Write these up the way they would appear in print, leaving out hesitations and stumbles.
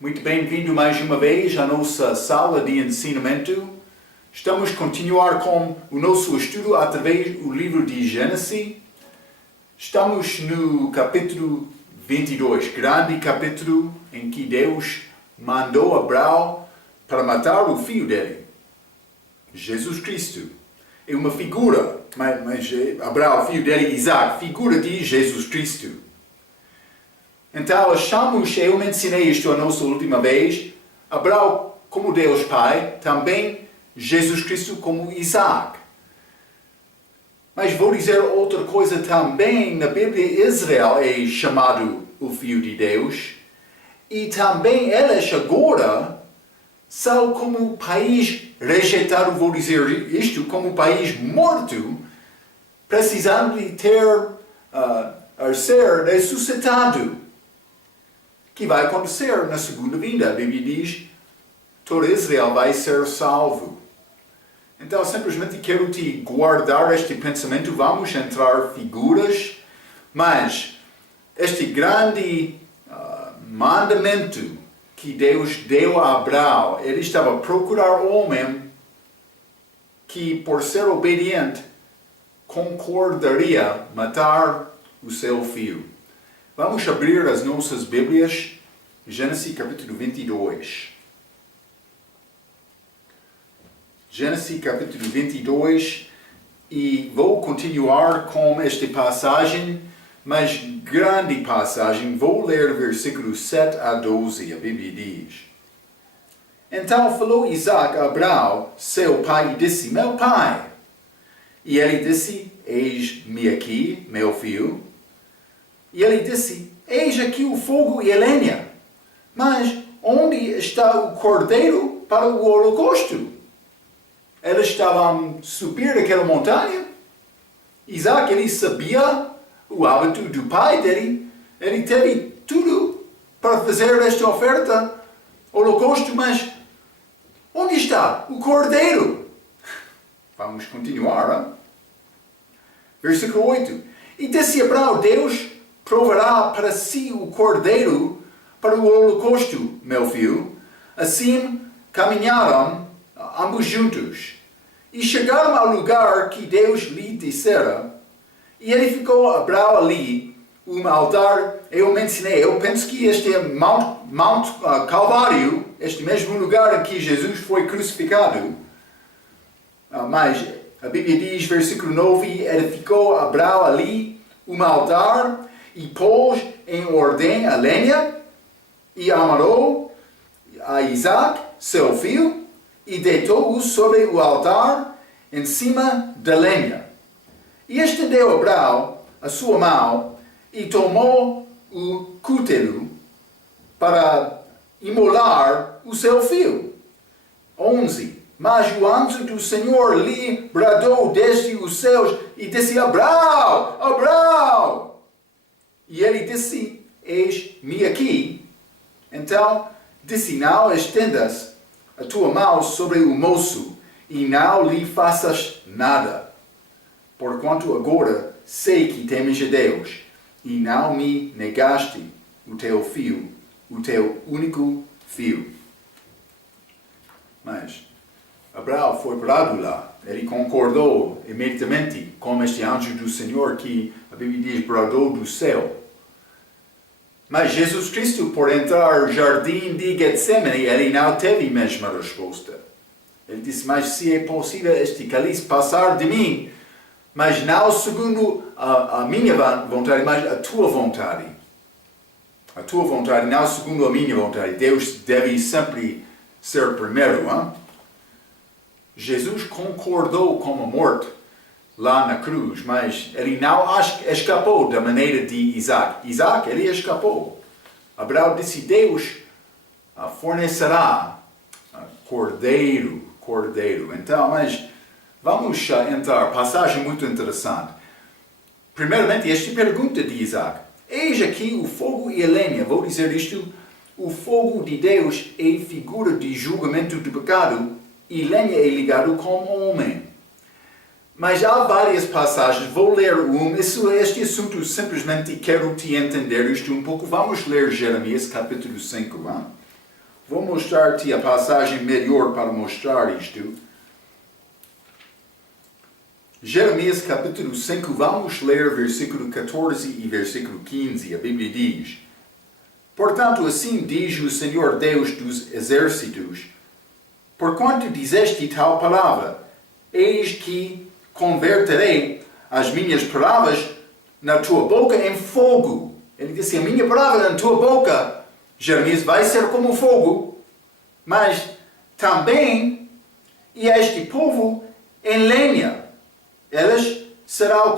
Muito bem-vindo mais uma vez à nossa sala de ensinamento. Estamos a continuar com o nosso estudo através do livro de Gênesis. Estamos no capítulo 22, grande capítulo em que Deus mandou Abraão para matar o filho dele, Jesus Cristo. É uma figura, mas Abraão, filho dele, Isaac, figura de Jesus Cristo. Então, eu mencionei isto a nossa última vez, Abraão como Deus Pai, também Jesus Cristo como Isaac. Mas vou dizer outra coisa também, na Bíblia Israel é chamado o Filho de Deus, e também eles agora são como país rejeitado, vou dizer isto, como país morto, precisando de ser ressuscitado. Que vai acontecer na segunda vinda. A Bíblia diz, todo Israel vai ser salvo. Então, simplesmente quero te guardar este pensamento. Vamos entrar figuras, mas este grande mandamento que Deus deu a Abraão, ele estava a procurar homem que, por ser obediente, concordaria matar o seu filho. Vamos abrir as nossas Bíblias, Gênesis capítulo 22. Gênesis capítulo 22, e vou continuar com esta passagem, mas grande passagem. Vou ler versículos 7 a 12, a Bíblia diz. Então falou Isaac a Abraão, seu pai, e disse, meu pai. E ele disse, eis-me aqui, meu filho. E ele disse, eis aqui o fogo e a lenha, mas onde está o cordeiro para o holocausto? Eles estavam a subir daquela montanha. Isaac, ele sabia o hábito do pai dele. Ele teve tudo para fazer esta oferta, holocausto, mas onde está o cordeiro? Vamos continuar. Hein? Versículo 8. E disse Abraão, Deus proverá para si o cordeiro para o holocausto, meu filho. Assim caminharam ambos juntos e chegaram ao lugar que Deus lhe dissera. E edificou Abraão ali um altar. Eu penso que este é Mount Calvário, este mesmo lugar em que Jesus foi crucificado. Mas a Bíblia diz, versículo 9, edificou Abraão ali um altar e pôs em ordem a lenha e amarrou a Isaac, seu filho, e deitou-o sobre o altar em cima da lenha. E estendeu Abraão a sua mão e tomou o cutelo para imolar o seu filho. 11. Mas o anjo do Senhor lhe bradou desde os céus e disse, Abraão, Abraão! E ele disse, eis-me aqui. Então disse, não estendas a tua mão sobre o moço e não lhe faças nada. Porquanto agora sei que temes a Deus e não me negaste o teu filho, o teu único filho. Mas Abraão foi parado lá. Ele concordou imediatamente com este anjo do Senhor que a Bíblia diz bradou do céu. Mas Jesus Cristo, por entrar no jardim de Getsemane, ele não teve a mesma resposta. Ele disse, mas se é possível este cálice passar de mim, mas não segundo a minha vontade, mas a tua vontade. A tua vontade, não segundo a minha vontade. Deus deve sempre ser primeiro. Hein? Jesus concordou com a morte lá na cruz, mas ele não escapou da maneira de Isaac. Isaac, ele escapou. Abraão disse, Deus fornecerá cordeiro. Então, mas vamos entrar, passagem muito interessante. Primeiramente, esta pergunta de Isaac. Eis aqui o fogo e a lenha. Vou dizer isto, o fogo de Deus é figura de julgamento do pecado e lenha é ligado com o homem. Mas há várias passagens, vou ler este assunto simplesmente quero te entender isto um pouco. Vamos ler Jeremias capítulo 5. Vou mostrar-te a passagem melhor para mostrar isto. Jeremias capítulo 5, vamos ler versículo 14 e versículo 15. A Bíblia diz: Portanto, assim diz o Senhor Deus dos exércitos, porquanto dizeste tal palavra, eis que converterei as minhas palavras na tua boca em fogo. Ele disse, a minha palavra na tua boca, Jeremias, vai ser como fogo, mas também, e este povo em lenha, eles serão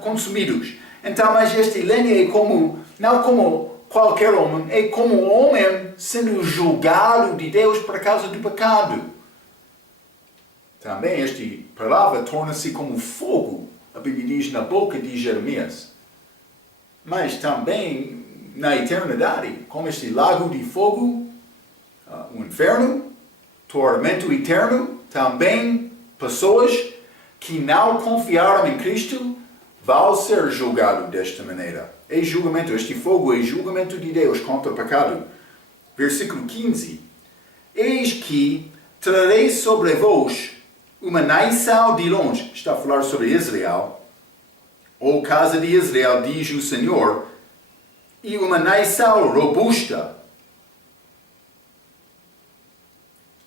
consumidos. Então, mas esta lenha é como, não como qualquer homem, é como um homem sendo julgado de Deus por causa do pecado. Também esta palavra torna-se como fogo, a Bíblia diz, na boca de Jeremias. Mas também, na eternidade, como este lago de fogo, o inferno, tormento eterno, também pessoas que não confiaram em Cristo vão ser julgados desta maneira. É julgamento, este fogo é julgamento de Deus contra o pecado. Versículo 15. Eis que trarei sobre vós uma nação de longe. Está a falar sobre Israel. Ou casa de Israel, diz o Senhor. E uma nação robusta.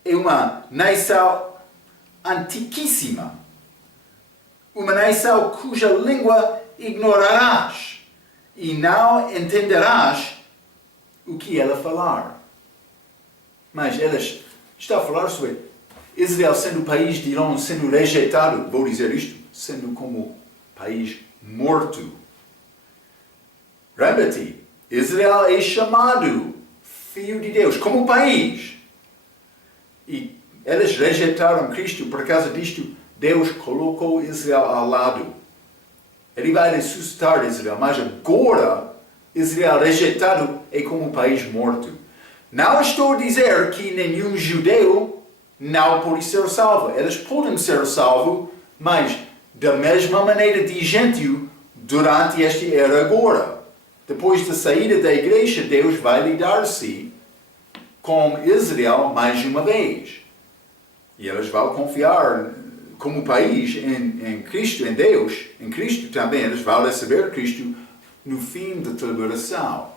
É uma nação antiquíssima. Uma nação cuja língua ignorarás e não entenderás o que ela falar. Mas elas está a falar sobre Israel sendo o país de longe, sendo rejeitado, vou dizer isto, sendo como país morto. Lembra-te, Israel é chamado filho de Deus como país. E elas rejeitaram Cristo por causa disto. Deus colocou Israel ao lado. Ele vai ressuscitar Israel, mas agora Israel rejeitado é como um país morto. Não estou a dizer que nenhum judeu não pode ser salvo. Eles podem ser salvos, mas da mesma maneira de gentio durante esta era agora. Depois da saída da igreja, Deus vai lidar-se com Israel mais uma vez. E eles vão confiar como país em Cristo, em Deus, em Cristo também, eles vão receber Cristo no fim da tribulação.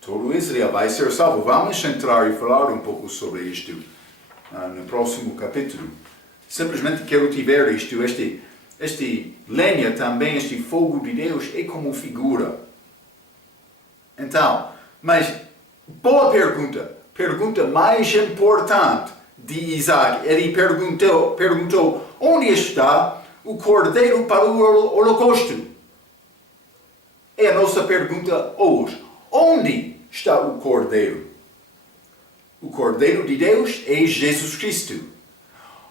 Todo Israel vai ser salvo. Vamos entrar e falar um pouco sobre isto no próximo capítulo. Simplesmente quero te ver isto, este lenha também, este fogo de Deus é como figura. Então, mas boa pergunta mais importante de Isaac. Ele perguntou, onde está o cordeiro para o holocausto? É a nossa pergunta hoje. Onde está o cordeiro? O cordeiro de Deus é Jesus Cristo.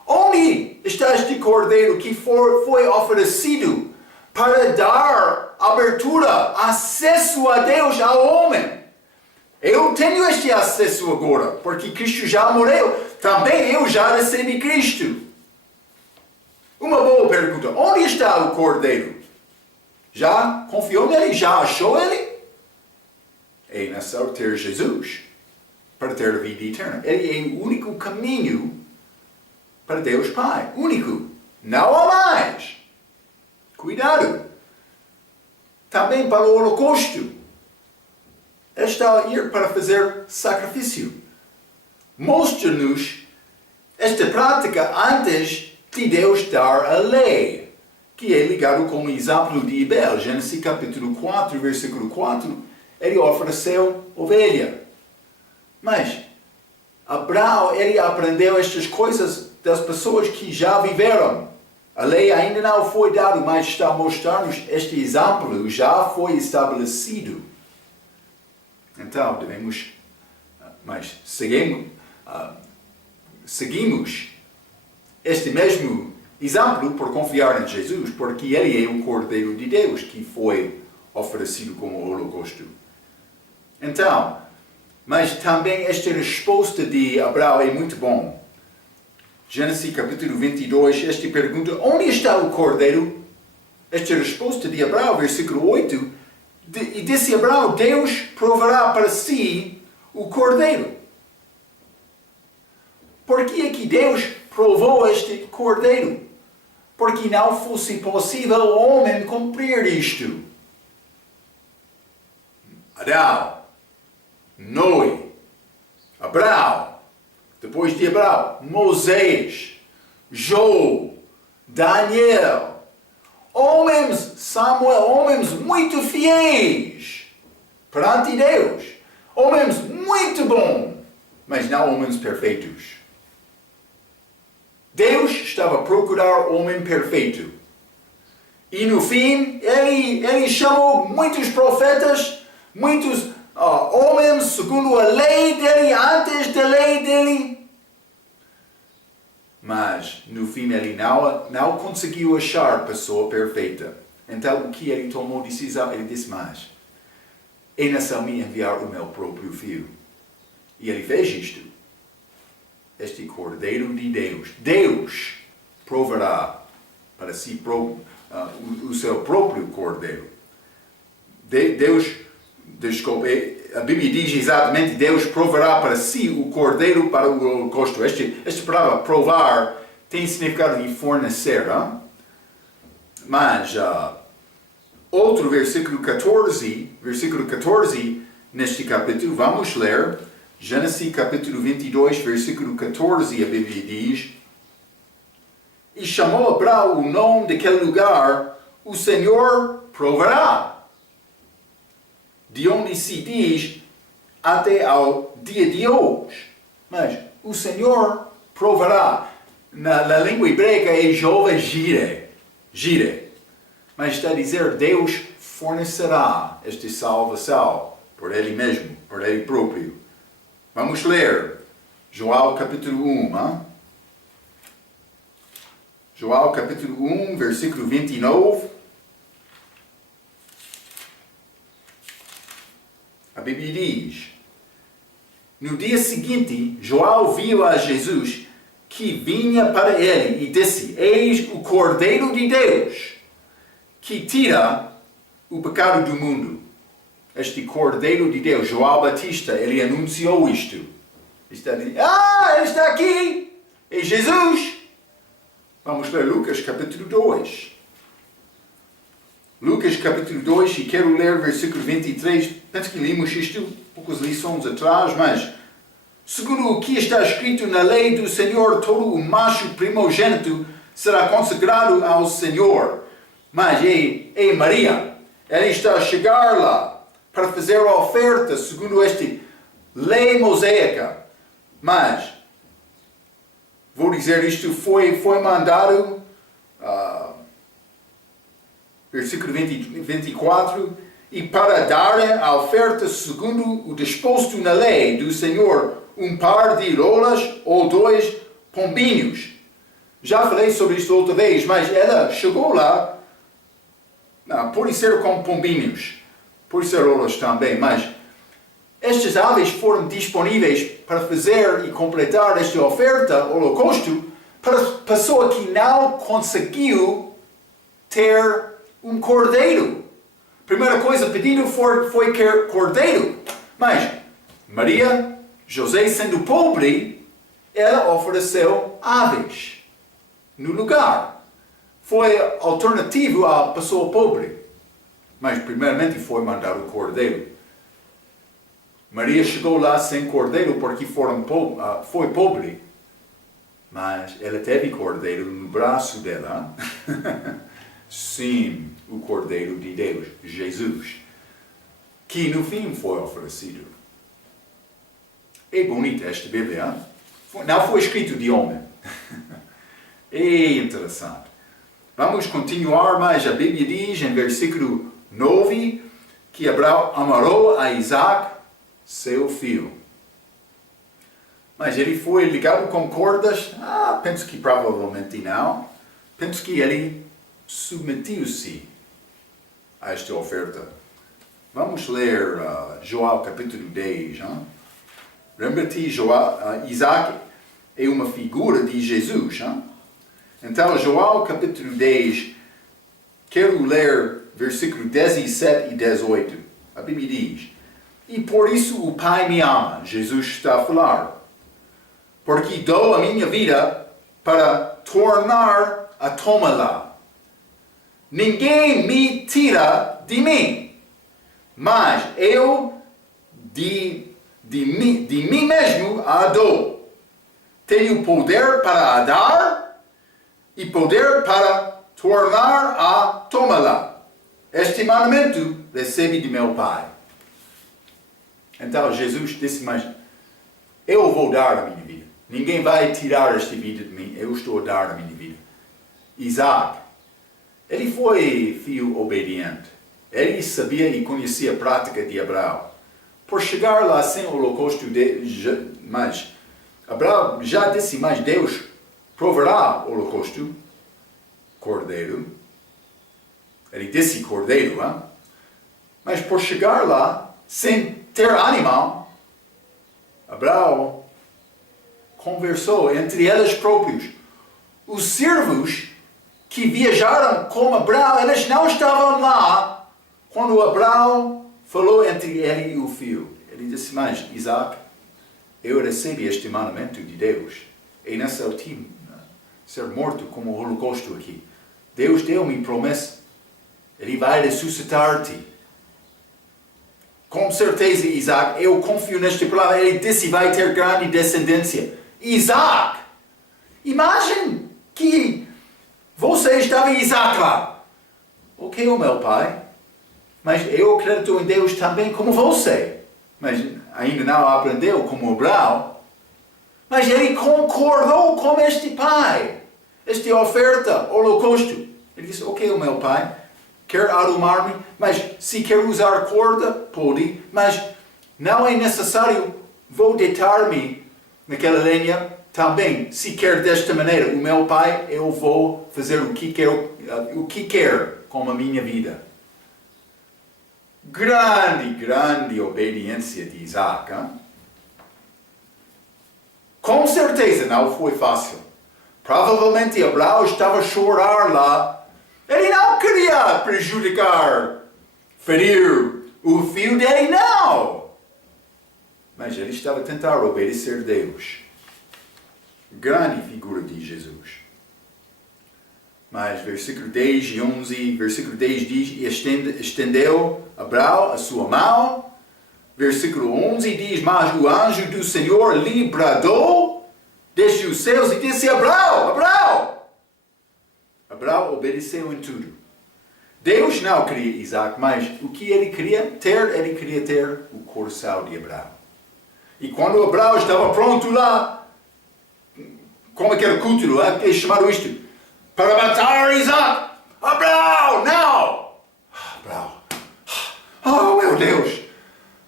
Onde está este cordeiro que foi oferecido para dar abertura, acesso a Deus, ao homem? Eu tenho este acesso agora, porque Cristo já morreu. Também eu já recebi Cristo. Uma boa pergunta. Onde está o cordeiro? Já confiou nele? Já achou ele? É necessário ter Jesus para ter a vida eterna. Ele é o único caminho para Deus Pai. Único. Não há mais. Cuidado. Também para o holocausto. Ele está a ir para fazer sacrifício. Mostra-nos esta prática antes de Deus dar a lei, que é ligado com o exemplo de Abel. Gênesis capítulo 4, versículo 4, ele ofereceu ovelha. Mas Abraão, ele aprendeu estas coisas das pessoas que já viveram. A lei ainda não foi dada, mas está a mostrar-nos este exemplo já foi estabelecido. Então, devemos, mas seguimos este mesmo exemplo por confiar em Jesus, porque ele é o Cordeiro de Deus que foi oferecido como holocausto. Então, mas também esta resposta de Abraão é muito bom. Gênesis capítulo 22, esta pergunta, onde está o Cordeiro? Esta resposta de Abraão, versículo 8, e disse Abraão, Deus proverá para si o Cordeiro. Por que é que Deus provou este cordeiro? Porque não fosse possível o homem cumprir isto. Adão, Noé, Abraão, depois de Abraão, Moisés, João, Daniel, homens, Samuel, homens muito fiéis perante Deus, homens muito bons, mas não homens perfeitos. Deus estava a procurar o homem perfeito. E no fim, ele chamou muitos profetas, muitos homens segundo a lei dele, antes da lei dele. Mas, no fim, ele não conseguiu achar a pessoa perfeita. Então, o que ele tomou decisão? Ele disse, mas é necessário me enviar o meu próprio filho. E ele fez isto. Este Cordeiro de Deus. Deus proverá para si o seu próprio Cordeiro. A Bíblia diz exatamente, Deus proverá para si o cordeiro para o holocausto. Esta palavra provar tem significado de fornecer. Hein? Mas, outro versículo 14, neste capítulo, vamos ler, Gênesis capítulo 22, versículo 14, a Bíblia diz, e chamou Abraão o nome daquele lugar, o Senhor proverá. De onde se diz até ao dia de hoje. Mas o Senhor proverá. Na língua hebraica é Jeová Jireh. Mas está a dizer Deus fornecerá esta salvação por Ele mesmo, por Ele próprio. Vamos ler João capítulo 1. Hein? João capítulo 1, versículo 29. A Bíblia diz, no dia seguinte, João viu a Jesus que vinha para ele e disse, eis o Cordeiro de Deus, que tira o pecado do mundo. Este Cordeiro de Deus, João Batista, ele anunciou isto. Ele está dizendo, ele está aqui, é Jesus. Vamos ler Lucas capítulo 2. Lucas capítulo 2, e quero ler versículo 23, penso que lemos isto poucas lições atrás, mas segundo o que está escrito na lei do Senhor, todo o macho primogênito será consagrado ao Senhor. Mas é Maria, ela está a chegar lá para fazer a oferta segundo esta lei mosaica. Mas, vou dizer isto, foi mandado... versículo 24, e para dar a oferta segundo o disposto na lei do Senhor, um par de rolas ou 2 pombinhos. Já falei sobre isto outra vez, mas ela chegou lá, pode ser com pombinhos, pode ser rolas também, mas estas aves foram disponíveis para fazer e completar esta oferta, o holocausto, para a pessoa que não conseguiu ter um cordeiro. Primeira coisa pedido foi cordeiro. Mas Maria, José sendo pobre, ela ofereceu aves no lugar. Foi alternativo à pessoa pobre. Mas primeiramente foi mandar o cordeiro. Maria chegou lá sem cordeiro porque foi pobre. Mas ela teve cordeiro no braço dela. Sim, o Cordeiro de Deus, Jesus, que no fim foi oferecido. É bonita esta Bíblia, hein? Não foi escrito de homem. É interessante. Vamos continuar, mas a Bíblia diz em versículo 9 que Abraão amarou a Isaac, seu filho. Mas ele foi ligado com cordas? Penso que provavelmente não. Penso que ele submetiu-se a esta oferta. Vamos ler João capítulo 10. Hein? Lembra-te, Isaac é uma figura de Jesus. Hein? Então, João capítulo 10, quero ler versículo 17 e 18. A Bíblia diz, e por isso o Pai me ama. Jesus está a falar. porque dou a minha vida para tornar a tomá-la. Ninguém me tira de mim, mas eu de mim mesmo a dou. Tenho poder para a dar e poder para tornar a tomá-la. Este mandamento recebi de meu Pai. Então Jesus disse, mas eu vou dar a minha vida. Ninguém vai tirar esta vida de mim. Eu estou a dar a minha vida. Isaac, ele foi filho obediente. Ele sabia e conhecia a prática de Abraão. Por chegar lá sem o holocausto, mas Abraão já disse, mas Deus proverá o holocausto, cordeiro. Ele disse cordeiro, hein? Mas por chegar lá, sem ter animal, Abraão conversou entre eles próprios. Os servos que viajaram com Abraão, eles não estavam lá quando Abraão falou entre ele e o filho. Ele disse, mas Isaac, eu recebi este mandamento de Deus. E nessa última, ser morto como o holocausto aqui. Deus deu-me promessa. Ele vai ressuscitar-te. Com certeza, Isaac, eu confio nesta palavra. Ele disse que vai ter grande descendência. Isaac, imagine que você estava em Isaac lá. Ok, o meu pai, mas eu acredito em Deus também como você. Mas ainda não aprendeu como Abraão. Mas ele concordou com este pai. Esta oferta, holocausto. Ele disse, ok, o meu pai, quer arrumar-me, mas se quer usar corda, pode, mas não é necessário, vou deitar-me naquela lenha também. Se quer desta maneira, o meu pai, eu vou fazer o que quer com a minha vida. Grande obediência de Isaac. Hein? Com certeza não foi fácil. Provavelmente Abraão estava a chorar lá. Ele não queria prejudicar, ferir o filho dele, não. Mas ele estava a tentar obedecer a Deus. Grande figura de Jesus. Mas versículo 10 e 11, versículo 10 diz, e estendeu Abraão a sua mão. Versículo 11 diz, mas o anjo do Senhor lhe bradou desde os céus e disse, Abraão, Abraão. Abraão obedeceu em tudo. Deus não queria Isaac, mas o que ele queria ter o coração de Abraão. E quando Abraão estava pronto lá, como aquele culto, é chamado isto, para matar Isaac, Abraão, não! Abraão, oh meu Deus,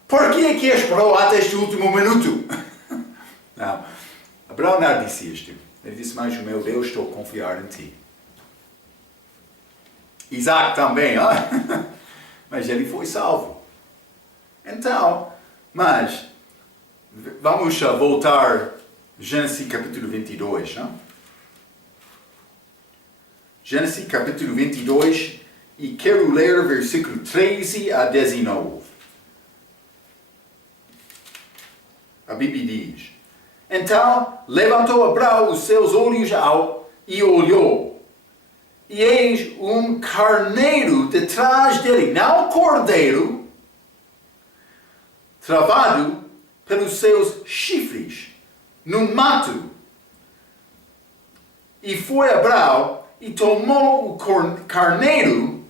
por que é que esperou até este último minuto? Não, Abraão não disse isto. Ele disse, mas o meu Deus, estou a confiar em ti. Isaac também, mas ele foi salvo. Então, mas, vamos voltar, Gênesis capítulo 22. Gênesis capítulo 22, e quero ler versículo 13 a 19. A Bíblia diz, então levantou Abraão os seus olhos e olhou. E eis um carneiro detrás dele, não um cordeiro, travado pelos seus chifres, no mato. E foi Abraão e tomou o carneiro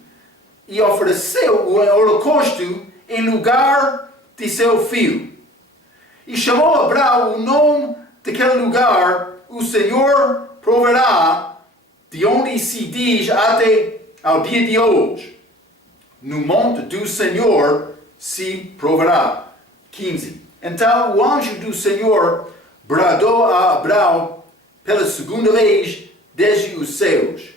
e ofereceu o holocausto em lugar de seu filho. E chamou Abraão o nome daquele lugar, o Senhor proverá, de onde se diz até ao dia de hoje, no monte do Senhor se proverá. 15. Então o anjo do Senhor bradou a Abraão pela segunda vez desde os céus,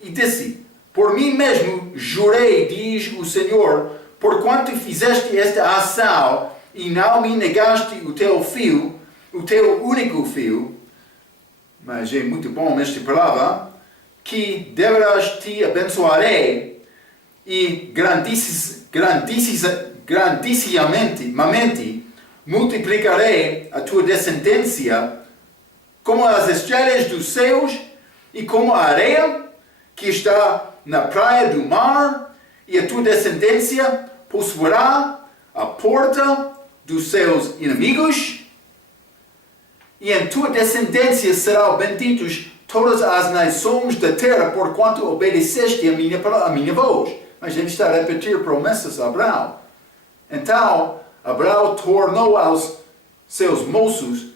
e disse, por mim mesmo jurei, diz o Senhor, porquanto fizeste esta ação, e não me negaste o teu filho, o teu único filho, mas é muito bom esta palavra, que deverás te abençoarei, e grandissimamente multiplicarei a tua descendência como as estrelas dos céus e como a areia que está na praia do mar, e a tua descendência possuirá a porta dos seus inimigos, e em tua descendência serão benditos todas as nações da terra, porquanto obedeceste a minha voz. Mas ele está a repetir promessas a Abraão. Então, Abraão tornou aos seus moços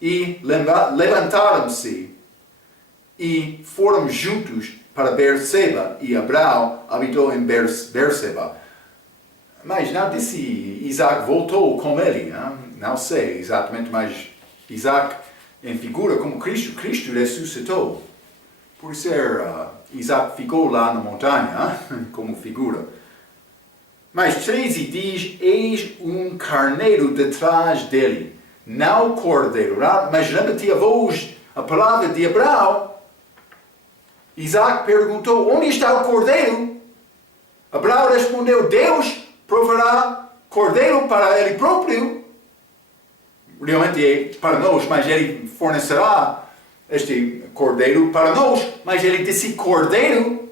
e levantaram-se e foram juntos para Berseba, e Abraão habitou em Berseba. Mas não disse Isaac voltou com ele, não sei exatamente, mas Isaac em figura como Cristo ressuscitou. Por ser Isaac ficou lá na montanha como figura. Mas 13 diz, eis um carneiro detrás dele, não cordeiro, mas repetia a palavra de Abraão. Isaac perguntou, onde está o cordeiro? Abraão respondeu, Deus proverá cordeiro para ele próprio. Realmente é para nós, mas ele fornecerá este cordeiro para nós. Mas ele disse cordeiro.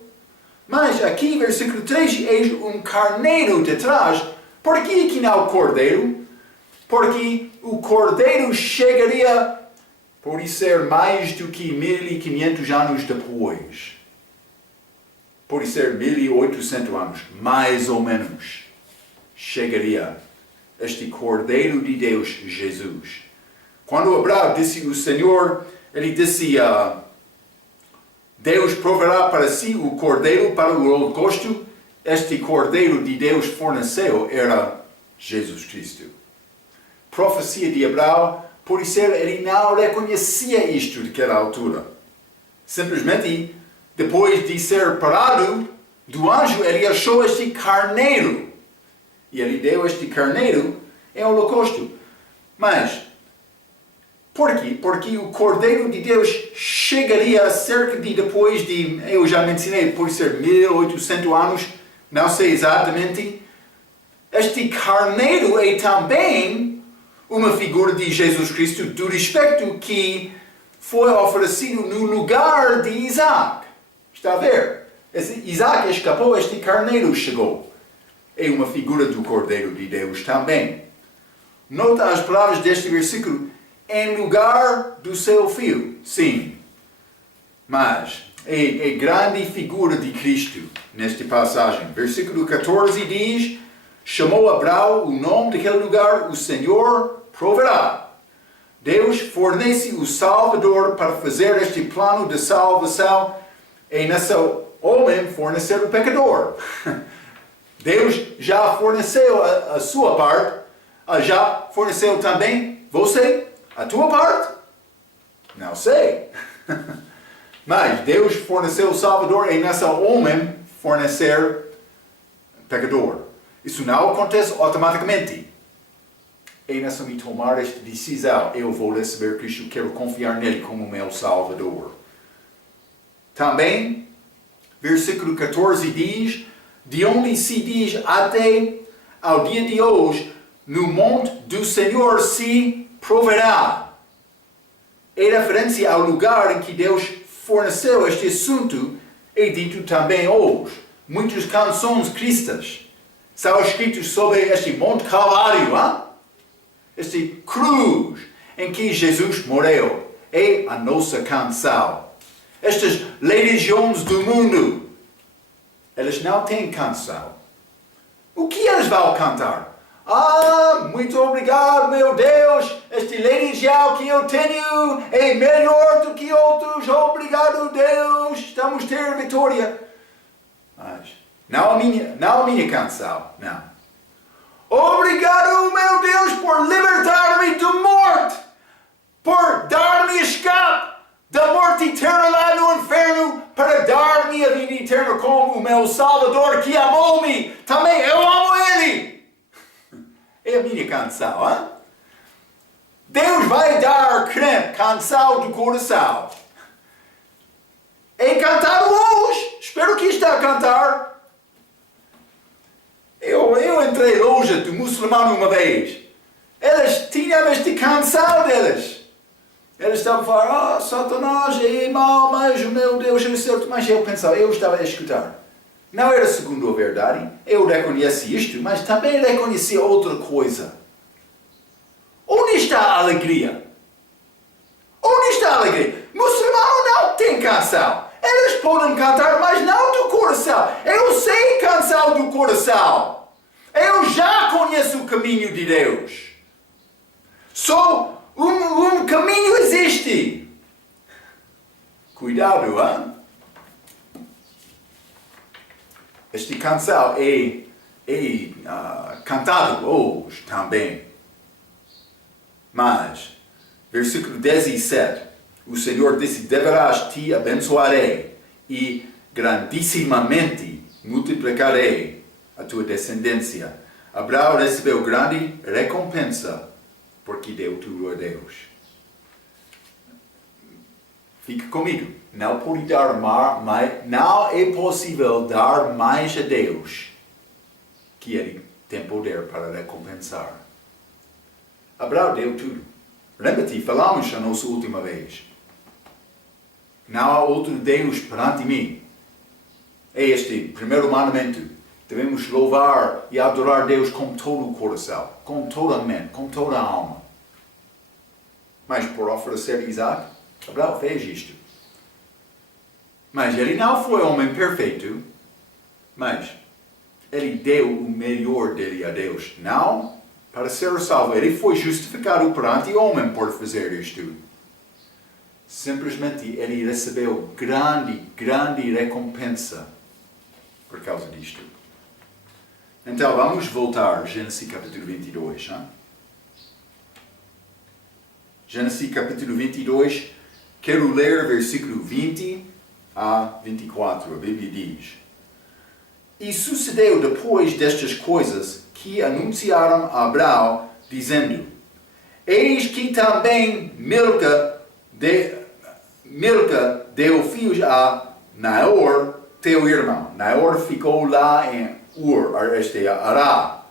Mas aqui, versículo 3, eis um carneiro detrás. Por que aqui não cordeiro? Porque o cordeiro chegaria por ser mais do que 1500 anos depois. Por ser 1800 anos, mais ou menos, chegaria este Cordeiro de Deus, Jesus. Quando Abraão disse o Senhor, ele disse, Deus proverá para si o Cordeiro para o holocausto. Este Cordeiro de Deus forneceu era Jesus Cristo. Profecia de Abraão, por isso ele não reconhecia isto naquela altura. Simplesmente, depois de ser parado do anjo, ele achou este carneiro. E ele deu este carneiro em holocausto. Mas, por quê? Porque o Cordeiro de Deus chegaria cerca de depois de, eu já mencionei, por ser 1800 anos, não sei exatamente. Este carneiro é também uma figura de Jesus Cristo do respeito que foi oferecido no lugar de Isaac. Está a ver? Isaac escapou, este carneiro chegou. É uma figura do Cordeiro de Deus também. Nota as palavras deste versículo. Em lugar do seu filho. Sim. Mas é grande figura de Cristo nesta passagem. Versículo 14 diz, chamou Abraão o nome daquele lugar, o Senhor proverá. Deus fornece o Salvador para fazer este plano de salvação e nesse homem fornecer o pecador. Deus já forneceu a sua parte, já forneceu também você, a tua parte? Não sei. Mas Deus forneceu o Salvador e nesse homem fornecer pecador. Isso não acontece automaticamente. E nessa me tomar esta decisão, eu vou receber Cristo, quero confiar nele como meu Salvador. Também, versículo 14 diz, de onde se diz até ao dia de hoje, no monte do Senhor se proverá. É referência ao lugar em que Deus forneceu este assunto, é dito também hoje. Muitas canções cristãs são escritas sobre este Monte Calvário, este cruz em que Jesus morreu. É a nossa canção. Estas religiões do mundo, elas não têm canção. O que elas vão cantar? Muito obrigado, meu Deus, esta religião que eu tenho é melhor do que outros, obrigado, Deus, estamos a ter vitória. Mas não a minha canção, não. Obrigado, meu Deus, por libertar-me da morte, por dar-me escape da morte eterna lá no inferno, para dar-me a vida eterna como o meu Salvador que amou-me. Também eu amo Ele. É a minha canção, Deus vai dar crente canção do coração. É cantado hoje. Espero que está a cantar. Eu entrei loja do muçulmano uma vez. Eles tinham esta canção deles. Ela estava a falar, Satanás é mau, mas o meu Deus é certo. Mas eu pensava, eu estava a escutar. Não era segundo a verdade, eu reconheci isto, mas também reconheci outra coisa. Onde está a alegria? Onde está a alegria? Muçulmano não tem canção. Eles podem cantar, mas não do coração. Eu sei canção do coração. Eu já conheço o caminho de Deus. Só um caminho existe. Cuidado, hein? Este canção é cantado hoje também. Mas, versículo 17, o Senhor disse, deverás te abençoarei e grandissimamente multiplicarei a tua descendência. Abraão recebeu grande recompensa porque deu tudo a Deus. Fica comigo. Não pode dar mais, não é possível dar mais a Deus que Ele tem poder para recompensar. Abraão deu tudo. Lembra-te, falamos a nossa última vez. Não há outro Deus perante mim. É este primeiro mandamento. Devemos louvar e adorar Deus com todo o coração, com toda a mente, com toda a alma. Mas por oferecer Isaac, Abraão fez isto. Mas ele não foi homem perfeito, mas ele deu o melhor dele a Deus. Não para ser salvo. Ele foi justificado perante o homem por fazer isto. Simplesmente ele recebeu grande recompensa por causa disto. Então vamos voltar a Gênesis capítulo 22. Hein? Gênesis capítulo 22, quero ler versículo 20 a 24. A Bíblia diz: E sucedeu depois destas coisas que anunciaram a Abraão, dizendo: Eis que também Milca deu filhos a Naor, teu irmão. Naor ficou lá em Ará.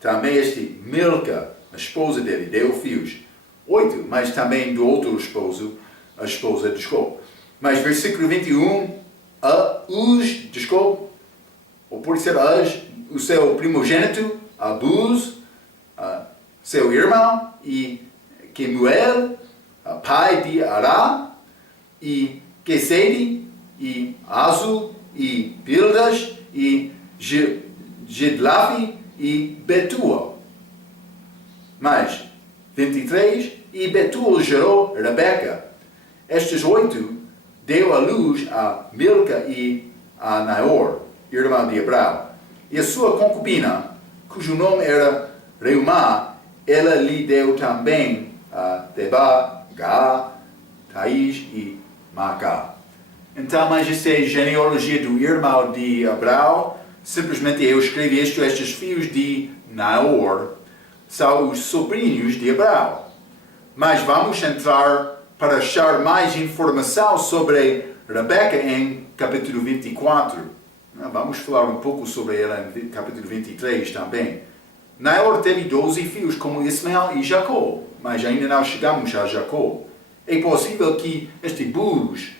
Também Milca, a esposa dele, deu filhos. 8, mas também do outro esposo, a esposa de Jacob. Mas versículo 21, ou pode ser o seu primogênito, Buz, seu irmão, e Kemuel, pai de Ará, e Kesedi, e Azu, e Pildas, e Gidlafi, e Betuel. Mas 23, e Betuel gerou Rebeca. Estes 8 deu à luz a Milca e a Naor, irmã de Abraão. E a sua concubina, cujo nome era Reumá, ela lhe deu também a Teba, Gá, Taís e Macá. Então, mas esta é a genealogia do irmão de Abraão. Simplesmente eu escrevi isto, estes filhos de Naor são os sobrinhos de Abraão. Mas vamos entrar para achar mais informação sobre Rebeca em capítulo 24. Vamos falar um pouco sobre ela em capítulo 23 também. Naor teve 12 filhos como Ismael e Jacó, mas ainda não chegamos a Jacó. É possível que este Buz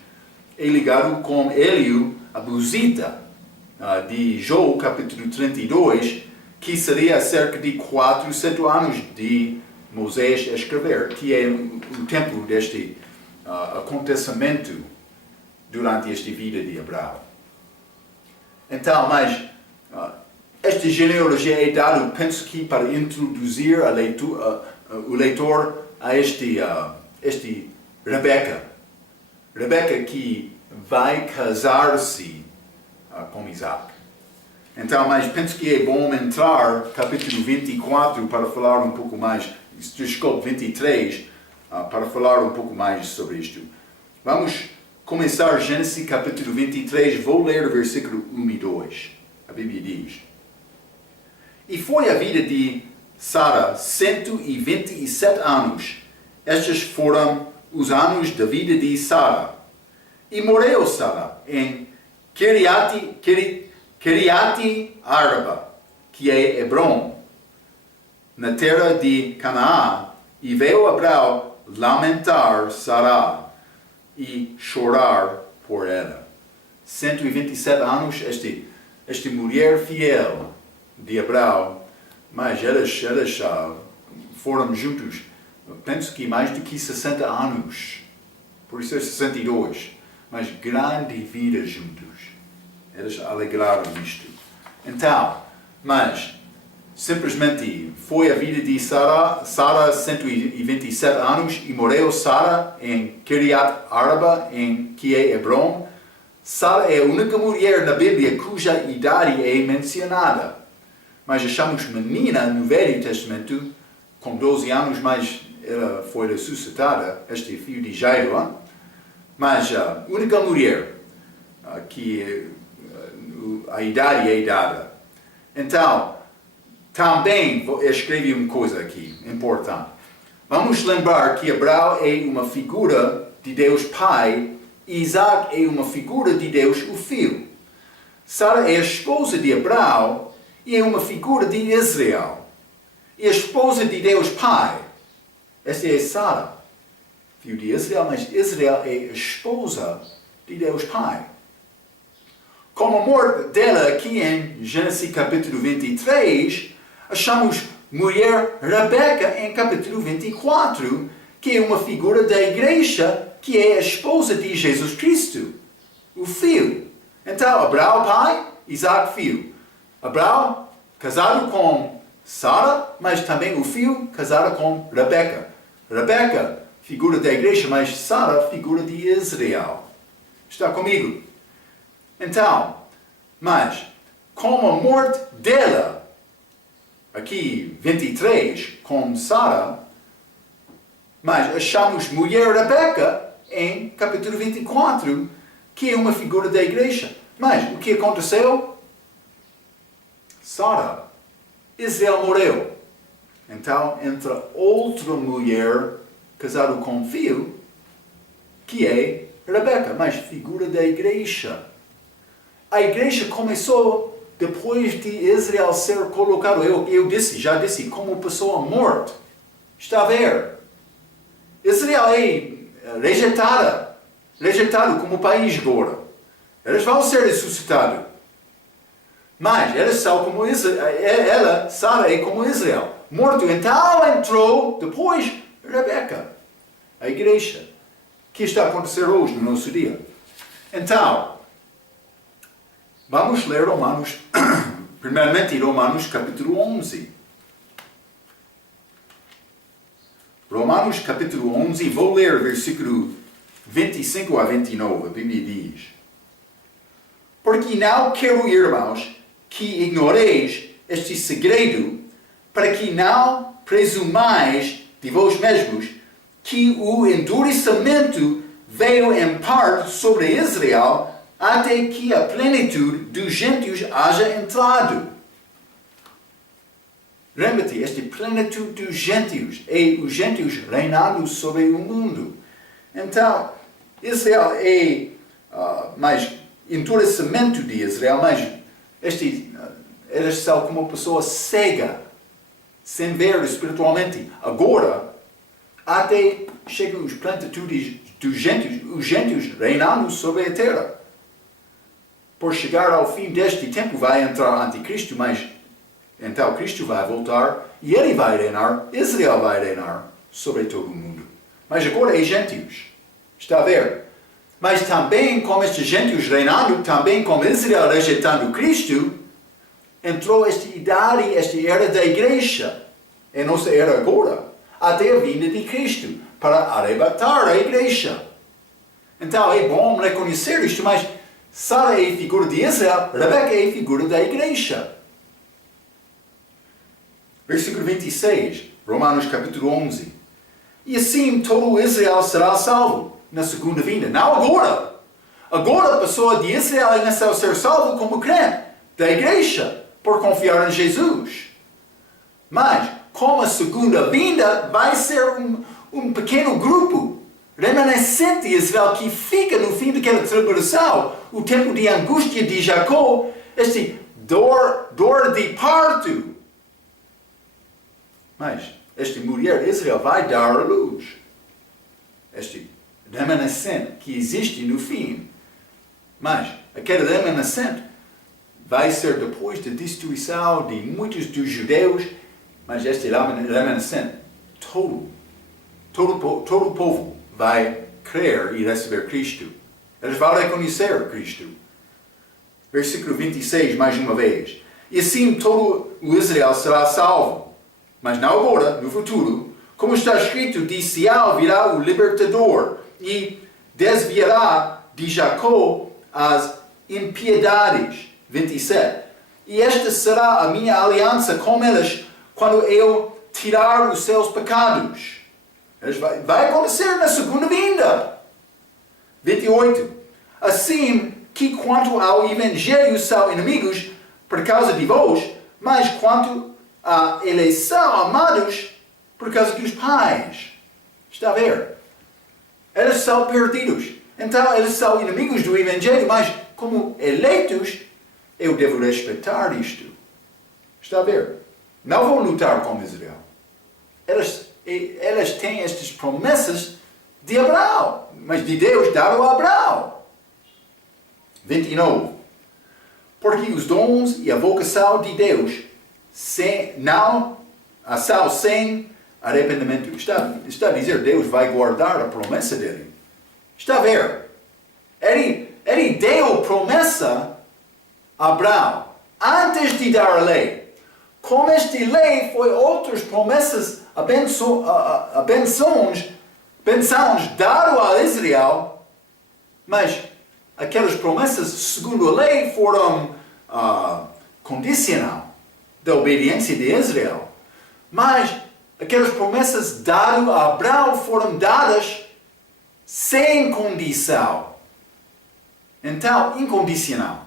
é ligado com Eliú, a Buzita, de Jó, capítulo 32, que seria cerca de 400 anos de Moisés escrever, que é o tempo deste acontecimento durante esta vida de Abraão. Então, mas esta genealogia é dada, penso que para introduzir o leitor a este Rebeca. Rebeca que vai casar-se com Isaac. Então, mas penso que é bom entrar capítulo 24 para falar um pouco mais, desculpe, 23, para falar um pouco mais sobre isto. Vamos começar Gênesis capítulo 23, vou ler o versículo 1 e 2. A Bíblia diz: E foi a vida de Sara 127 anos. Estes foram os anos da vida de Sara. E morreu Sara em Kiriat Arba, que é Hebron, na terra de Canaã, e veio Abraão lamentar Sará e chorar por ela. 127 anos, esta mulher fiel de Abraão, mas elas foram juntos, penso que mais do que 60 anos, por isso é 62, mas grande vida juntos. Eles alegraram isto. Então, mas simplesmente foi a vida de Sara, 127 anos, e morreu Sara em Kiriat Arba, que é Hebron. Sara é a única mulher na Bíblia cuja idade é mencionada. Mas achamos menina no Velho Testamento, com 12 anos, mas ela foi ressuscitada, este filho de Jairo. Mas a única mulher que a idade é dada. Então, também escrevi uma coisa aqui, importante. Vamos lembrar que Abraão é uma figura de Deus Pai, e Isaac é uma figura de Deus o Filho. Sara é a esposa de Abraão e é uma figura de Israel. E a esposa de Deus Pai, esta é Sara, filho de Israel, mas Israel é a esposa de Deus Pai. Com a morte dela aqui em Gênesis capítulo 23, achamos mulher Rebeca em capítulo 24, que é uma figura da igreja, que é a esposa de Jesus Cristo, o Filho. Então, Abraão pai, Isaac filho. Abraão casado com Sara, mas também o filho casado com Rebeca. Rebeca, figura da igreja, mas Sara, figura de Israel. Está comigo? Então, mas com a morte dela, aqui 23, com Sara, mas achamos mulher Rebeca em capítulo 24, que é uma figura da igreja. Mas o que aconteceu? Sara, Israel morreu. Então entra outra mulher casada com um filho, que é Rebeca, mas figura da igreja. A igreja começou depois de Israel ser colocado, já disse, como pessoa morta. Está a ver? Israel é rejeitado como país agora. Eles vão ser ressuscitados. Mas eles são como Israel, Sara é como Israel. Morto, então entrou depois Rebeca, a igreja. O que está a acontecer hoje no nosso dia? Então, vamos ler Romanos, primeiramente Romanos capítulo 11. Romanos capítulo 11, vou ler versículo 25 a 29, a Bíblia diz: Porque não quero, irmãos, que ignoreis este segredo, para que não presumais de vós mesmos que o endurecimento veio em parte sobre Israel, até que a plenitude dos gentios haja entrado. Lembra-te, esta plenitude dos gentios é os gentios reinando sobre o mundo. Então, Israel é mais endurecimento de Israel, mas eles são como uma pessoa cega, sem ver espiritualmente. Agora, até chegam as plenitudes dos gentios, os gentios reinando sobre a terra. Por chegar ao fim deste tempo vai entrar o anticristo, mas então Cristo vai voltar e ele vai reinar, Israel vai reinar sobre todo o mundo. Mas agora é gentios. Está a ver? Mas também com estes gentios reinando, também com Israel rejeitando Cristo, entrou esta idade, esta era da igreja. É nossa era agora, até a vinda de Cristo, para arrebatar a igreja. Então é bom reconhecer isto, mas Sara é figura de Israel, Rebeca é figura da igreja. Versículo 26, Romanos capítulo 11. E assim todo Israel será salvo na segunda vinda. Não agora. Agora a pessoa de Israel é necessário ser salvo como crente da igreja, por confiar em Jesus. Mas, com a segunda vinda, vai ser um pequeno grupo remanescente de Israel que fica no fim daquela tribulação, o tempo de angústia de Jacó, este dor de parto. Mas esta mulher de Israel vai dar a luz. este remanescente que existe no fim. Mas aquele remanescente vai ser depois da destruição de muitos dos judeus, mas este remanescente, todo o povo vai crer e receber Cristo. Eles vão reconhecer Cristo. Versículo 26, mais uma vez. E assim todo o Israel será salvo. Mas não agora, no futuro. Como está escrito, de Sião virá o libertador e desviará de Jacó as impiedades. 27. E esta será a minha aliança com eles quando eu tirar os seus pecados. Vai acontecer na segunda vinda. 28. Assim que quanto ao Evangelho são inimigos por causa de vós, mas quanto à eleição, amados, por causa dos pais. Está a ver? Eles são perdidos. Então eles são inimigos do Evangelho, mas como eleitos, eu devo respeitar isto. Está a ver? Não vou lutar com Israel. Eles têm estas promessas de Abraão, mas de Deus dado a Abraão. 29. Porque os dons e a vocação de Deus não são sem arrependimento. Está a dizer, Deus vai guardar a promessa dele. Está a ver? Ele deu promessa a Abraão antes de dar a lei. Como esta lei foi outras promessas, benções dado a Israel, mas aquelas promessas, segundo a lei, foram condicional da obediência de Israel. Mas aquelas promessas dadas a Abraão foram dadas sem condição. Então, incondicional.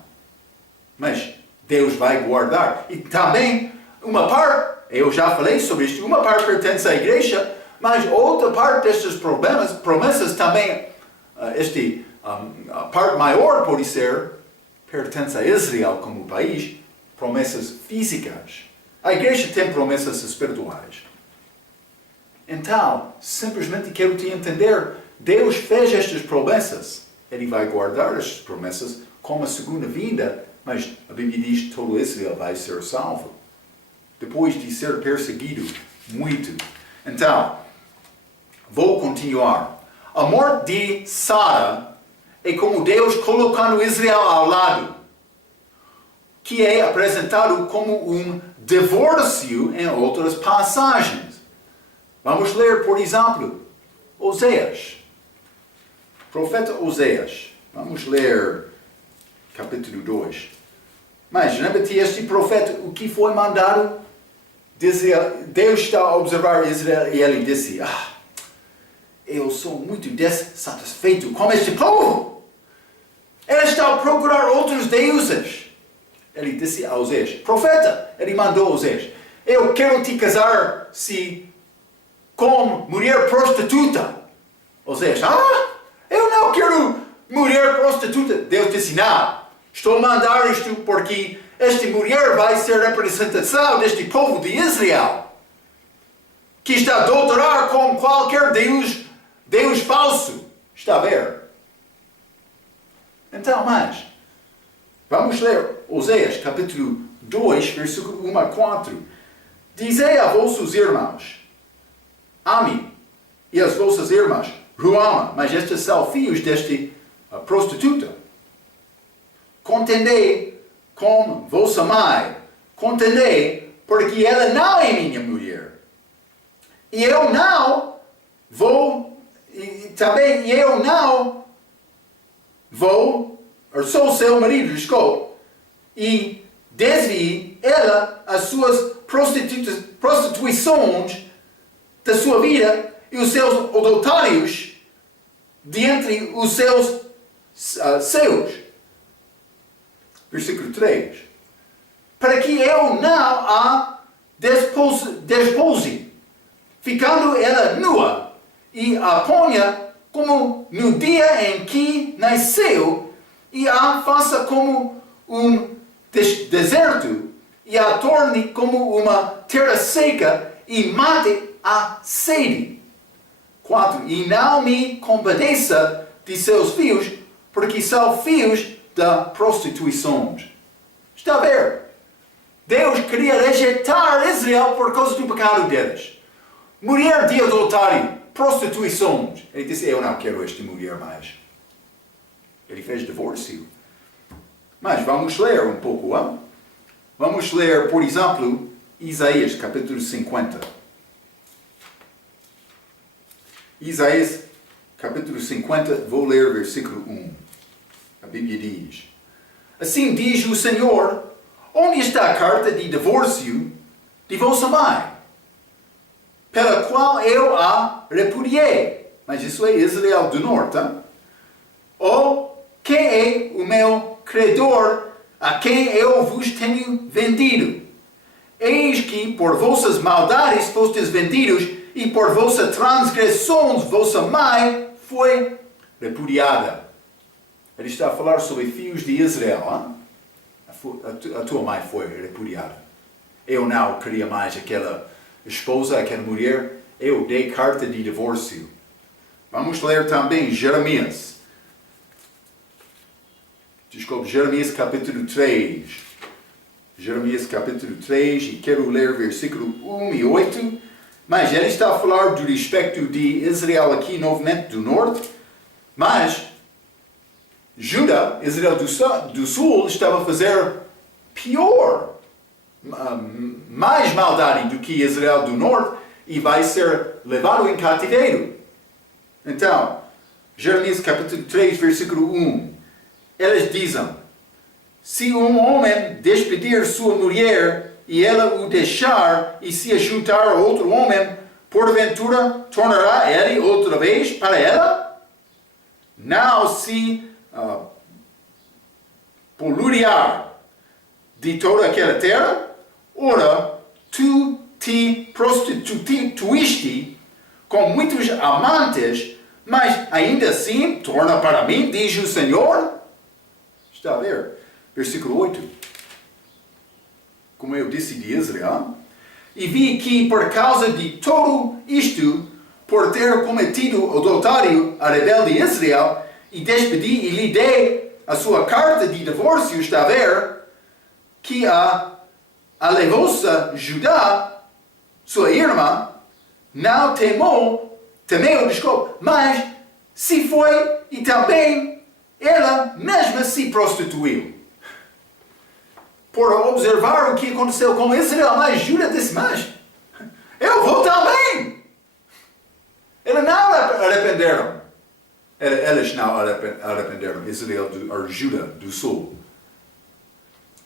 Mas Deus vai guardar. E também, uma parte, eu já falei sobre isto, uma parte pertence à igreja, mas outra parte destas promessas também, a parte maior pode ser, pertence a Israel como país, promessas físicas. A igreja tem promessas espirituais. Então, simplesmente quero te entender, Deus fez estas promessas. Ele vai guardar estas promessas como a segunda vinda, mas a Bíblia diz que todo Israel vai ser salvo. Depois de ser perseguido muito. Então, vou continuar. A morte de Sara é como Deus colocando Israel ao lado, que é apresentado como um divórcio em outras passagens. Vamos ler, por exemplo, Oséias. Profeta Oséias. Vamos ler capítulo 2. Mas lembra-te este profeta, o que foi mandado? Deus está a observar Israel e ele disse, eu sou muito dessatisfeito com este povo. Ele está a procurar outros deuses. Ele disse a Oséias, profeta, ele mandou a Oséias, eu quero te casar-se com mulher prostituta. Oséias, eu não quero mulher prostituta. Deus disse, não, estou a mandar isto porque esta mulher vai ser a representação deste povo de Israel, que está a doutorar com qualquer Deus falso. Está a ver? Então, mas, vamos ler Oséias, capítulo 2, versículo 1 a 4. Dizei a vossos irmãos, Ami, e as vossas irmãs, Ruama, mas estes são filhos deste prostituta. Contendei com vossa mãe, contendei, porque ela não é minha mulher. E eu não vou, eu sou seu marido, desculpe, e desvie ela as suas prostituições da sua vida e os seus adultérios dentre os seus. Versículo 3. Para que eu não a despose, ficando ela nua, e a ponha como no dia em que nasceu, e a faça como um deserto, e a torne como uma terra seca, e mate a sede. 4. E não me compadeça de seus filhos, porque são filhos da prostituição. Está a ver? Deus queria rejeitar Israel por causa do pecado deles. Mulher de adultério, prostituição. Ele disse, eu não quero esta mulher mais. Ele fez divórcio. Mas vamos ler um pouco. Hein? Vamos ler, por exemplo, Isaías, capítulo 50. Isaías, capítulo 50, vou ler versículo 1. A Bíblia diz, assim diz o Senhor, onde está a carta de divórcio de vossa mãe, pela qual eu a repudiei? Mas isso é Israel do Norte. Hein? Ou quem é o meu credor a quem eu vos tenho vendido? Eis que por vossas maldades fostes vendidos, e por vossa transgressões vossa mãe foi repudiada. Ele está a falar sobre filhos de Israel. Hein? A tua mãe foi repudiada. Eu não queria mais aquela esposa, aquela mulher. Eu dei carta de divórcio. Vamos ler também Jeremias. Desculpe, Jeremias capítulo 3. Jeremias capítulo 3, e quero ler versículo 1 e 8. Mas ele está a falar do respeito de Israel aqui novamente do norte. Mas Judá, Israel do sul, estava a fazer pior, mais maldade do que Israel do norte, e vai ser levado em cativeiro. Então, Jeremias capítulo 3, versículo 1. Eles dizem, se um homem despedir sua mulher e ela o deixar e se juntar a outro homem, porventura tornará ele outra vez para ela? Não se poluirá de toda aquela terra? Ora, tu te prostituíste com muitos amantes, mas ainda assim torna para mim, diz o Senhor. Está a ver? Versículo 8. Como eu disse de Israel, e vi que por causa de tudo isto, por ter cometido adultério a rebelde Israel, e despedi e lhe dei a sua carta de divórcio, está a ver, que a alevosa Judá, sua irmã, não temeu, mas se foi e também ela mesma se prostituiu. Por observar o que aconteceu com Israel, mas Judá disse, mas eu vou também. Eles não arrependeram. Eles não arrependeram, Israel, Judá do sul.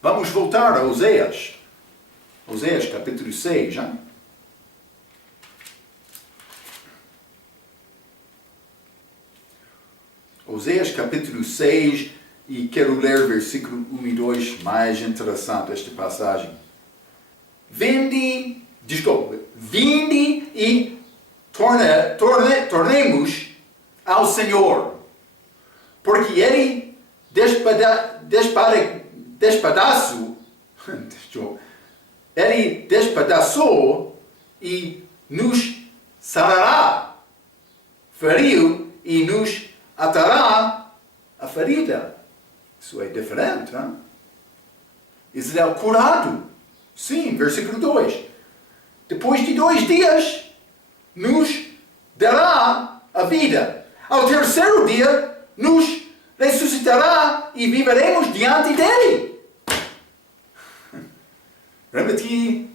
Vamos voltar a Oséias. Oséias capítulo 6. Hein? Oséias capítulo 6. E quero ler versículo 1 e 2, mais interessante esta passagem. Vinde e tornemos ao Senhor, porque Ele despedaçou e nos sarará, feriu e nos atará a ferida. Isso é diferente, hein? Israel curado. Sim, versículo 2. Depois de 2 dias, nos dará a vida. Ao terceiro dia, nos ressuscitará e viveremos diante dele. Lembra que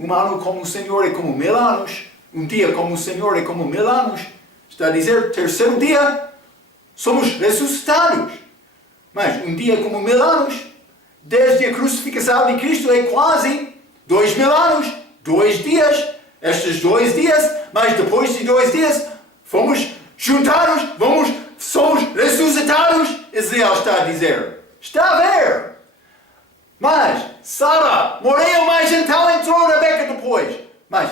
um ano como o Senhor é como 1000 anos. Um dia como o Senhor é como 1000 anos. Está a dizer, terceiro dia, somos ressuscitados. Mas um dia como 1000 anos, desde a crucificação de Cristo é quase 2000 anos, 2 dias, estes 2 dias, mas depois de 2 dias, fomos juntados, somos ressuscitados, Israel está a dizer. Está a ver? Mas Sara morreu, mas então entrou Rebeca depois. Mas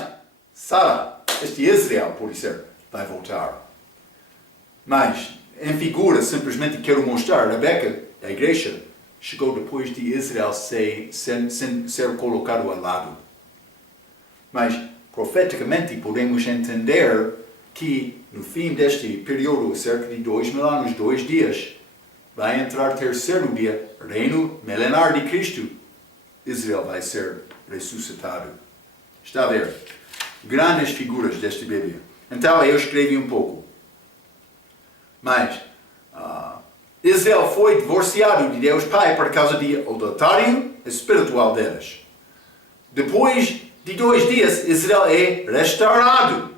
Sara, este Israel, por dizer, vai voltar. Mas em figura, simplesmente quero mostrar, Rebeca, a igreja, chegou depois de Israel ser colocado ao lado. Mas, profeticamente, podemos entender que no fim deste período, cerca de 2000 anos, 2 dias, vai entrar terceiro dia, reino milenar de Cristo. Israel vai ser ressuscitado. Está a ver? Grandes figuras desta Bíblia. Então eu escrevi um pouco. Mas Israel foi divorciado de Deus Pai por causa do adultério espiritual deles. Depois de 2 dias, Israel é restaurado.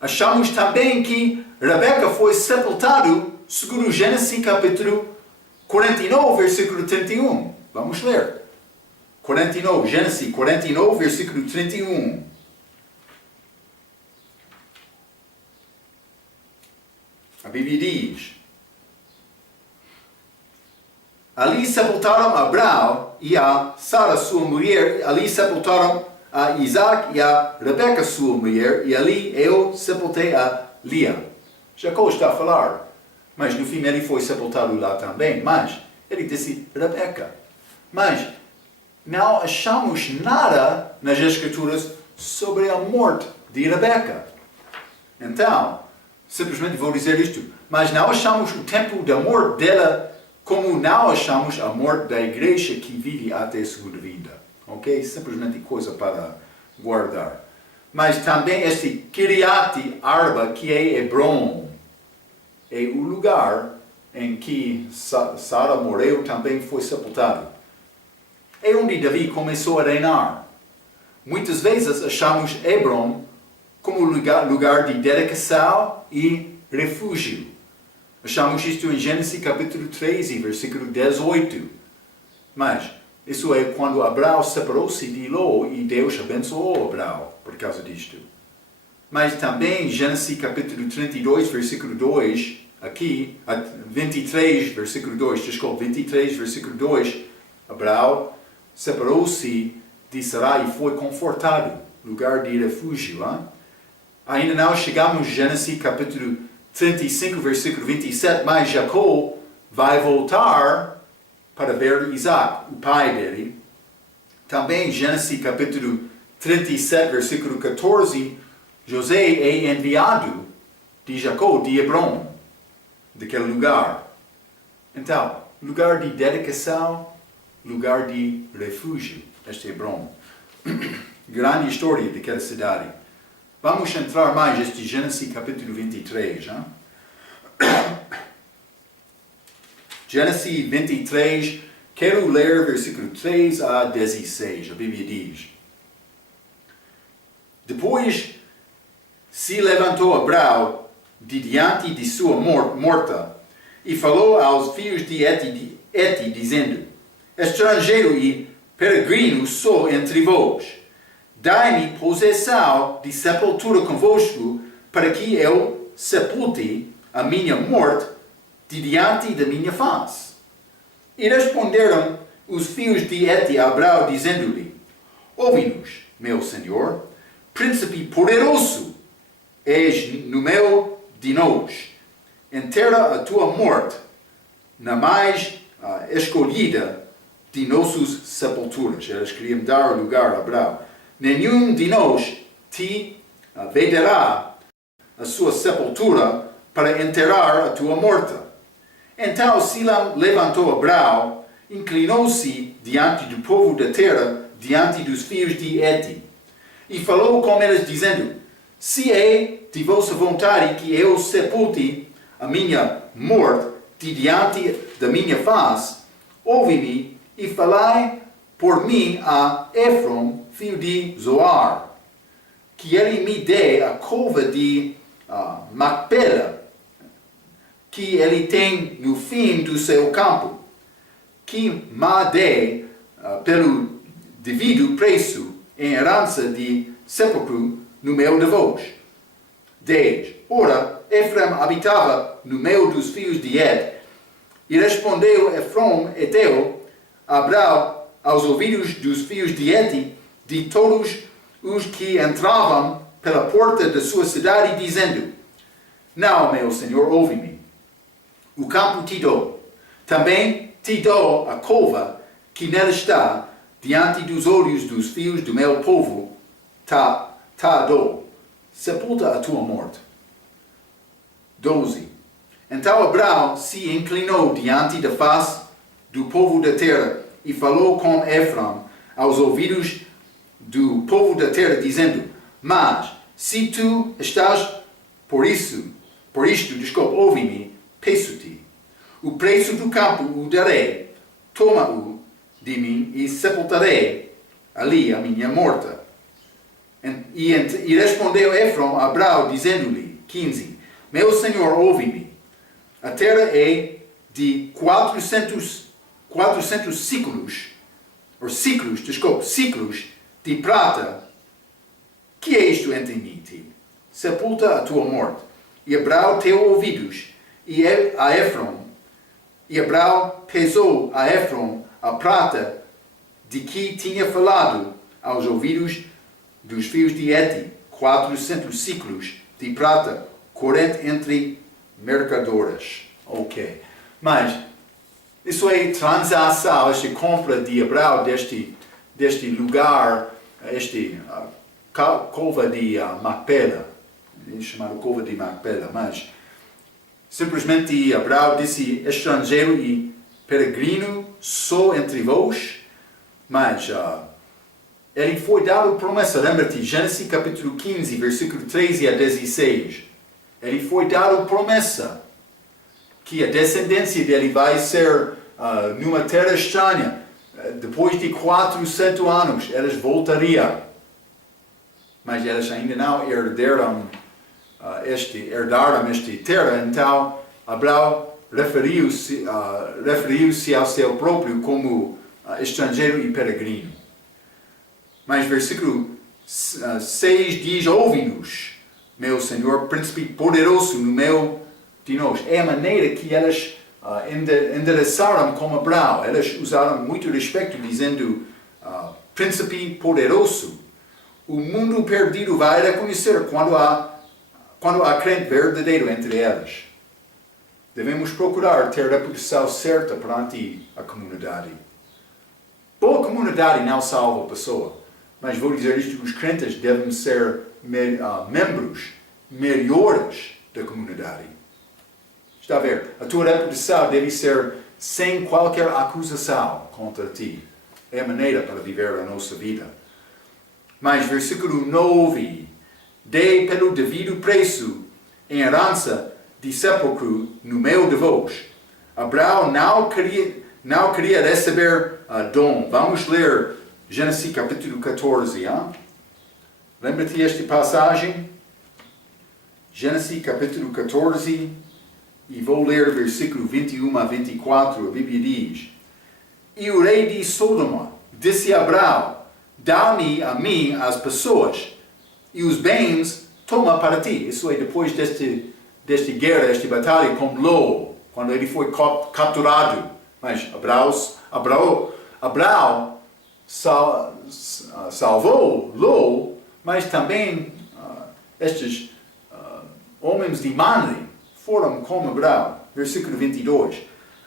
Achamos também que Rebeca foi sepultada, segundo Gênesis capítulo 49, versículo 31. Vamos ler. 49, Gênesis 49, versículo 31. A Bíblia diz: ali sepultaram Abraão e a Sara, sua mulher, ali sepultaram a Isaac e a Rebeca, sua mulher, e ali eu sepultei a Lia. Jacó está a falar, mas no fim ele foi sepultado lá também, mas ele disse Rebeca. Mas não achamos nada nas Escrituras sobre a morte de Rebeca. Então, simplesmente vou dizer isto, mas não achamos o tempo da morte dela como não achamos a morte da igreja que vive até a segunda vinda. Ok? Simplesmente coisa para guardar. Mas também este Kiriat Arba, que é Hebron, é o lugar em que Sara morreu, também foi sepultado. É onde Davi começou a reinar. Muitas vezes achamos Hebron como lugar de dedicação e refúgio. Achamos isto em Gênesis capítulo 13, versículo 18. Mas isso é quando Abraão separou-se de Ló e Deus abençoou Abraão por causa disto. Mas também Gênesis capítulo 32, versículo 2, aqui, 23, versículo 2, desculpa, 23, versículo 2, Abraão separou-se de Sarai e foi confortado, lugar de refúgio. Hein? Ainda não chegamos a Gênesis capítulo 35, versículo 27, mas Jacó vai voltar para ver Isaac, o pai dele. Também Gênesis capítulo 37, versículo 14, José é enviado de Jacó, de Hebron, daquele lugar. Então, lugar de dedicação, lugar de refúgio, este Hebron. Grande história daquela cidade. Vamos entrar mais neste Gênesis capítulo 23. Hein? Gênesis 23, quero ler versículo 3 a 16. A Bíblia diz: depois se levantou Abraão de diante de sua morta e falou aos filhos de Eti, dizendo: estrangeiro e peregrino sou entre vós. Dai-me possessão de sepultura convosco, para que eu sepulte a minha morte de diante da minha face. E responderam os filhos de Eti a Abraão, dizendo-lhe: ouve-nos, meu senhor, príncipe poderoso, és no meio de nós. Enterra a tua morte na mais escolhida de nossas sepulturas. Eles queriam dar lugar a Abraão. Nenhum de nós te vedará a sua sepultura para enterrar a tua morta. Então se levantou Abraão, inclinou-se diante do povo da terra, diante dos filhos de Eti, e falou com eles, dizendo: se é de vossa vontade que eu sepulte a minha morte de diante da minha face, ouve-me e falai por mim a Efron, filho de Zoar, que ele me dê a cova de Macpela, que ele tem no fim do seu campo, que me dê pelo devido preço em herança de sepulcro no meio de vós. 10. Ora, Efraim habitava no meio dos filhos de Et, e respondeu Efron Eteu a Abraão aos ouvidos dos filhos de Eti, de todos os que entravam pela porta da sua cidade, dizendo: não, meu senhor, ouve-me. O campo te dou. Também te dou a cova que nela está, diante dos olhos dos filhos do meu povo, te dou. sepulta a tua morte. 12. Então Abraão se inclinou diante da face do povo da terra e falou com Efrom aos ouvidos do povo da terra, dizendo: Mas, se tu estás por isto, ouve-me, peço-te. O preço do campo o darei, toma-o de mim e sepultarei ali a minha morta. E respondeu Efrom a Abraão, dizendo-lhe, 15, Meu senhor, ouve-me. A terra é de 400 ciclos de prata. Que é isto entre mim e ti? Sepulta a tua morte. E Abraão teve ouvidos a Efrom. E Abraão pesou a Efrom a prata de que tinha falado aos ouvidos dos filhos de Heti, 400 ciclos de prata, corrente entre mercadoras. Ok. Mas isso é transação, esta compra de Abraão deste lugar, cova de Macpela, chamado cova de Macpela, mas simplesmente Abraão disse estrangeiro e peregrino só entre vós, mas ele foi dado promessa, lembra-te, Gênesis capítulo 15, versículo 13 a 16, ele foi dado promessa que a descendência dele vai ser numa terra estranha, depois de 400 anos, eles voltariam. Mas eles ainda não herdaram esta terra, então Abraão referiu-se ao seu próprio como estrangeiro e peregrino. Mas versículo 6 diz: Ouve-nos, meu Senhor, príncipe poderoso no meio de nós. É a maneira que eles endereçaram como Abraão. Eles usaram muito respeito, dizendo príncipe poderoso. O mundo perdido vai reconhecer quando há crente verdadeiro entre eles. Devemos procurar ter a reputação certa perante a comunidade. Boa comunidade não salva a pessoa, mas vou dizer isto: os crentes devem ser membros melhores da comunidade. Está a ver? A tua reputação deve ser sem qualquer acusação contra ti. É a maneira para viver a nossa vida. Mas versículo 9: Dê pelo devido preço em herança de sepulcro no meio de vós. Abraão não queria receber dom. Vamos ler Gênesis capítulo 14. Lembra-te esta passagem? Gênesis capítulo 14. E vou ler versículo 21 a 24. A Bíblia diz: E o rei de Sodoma disse a Abraão: Dá-me a mim as pessoas e os bens toma para ti. Isso é depois desta guerra, desta batalha com Ló, quando ele foi capturado. Mas Abraão salvou Ló, mas também estes homens de Manre foram como Abraão. Versículo 22.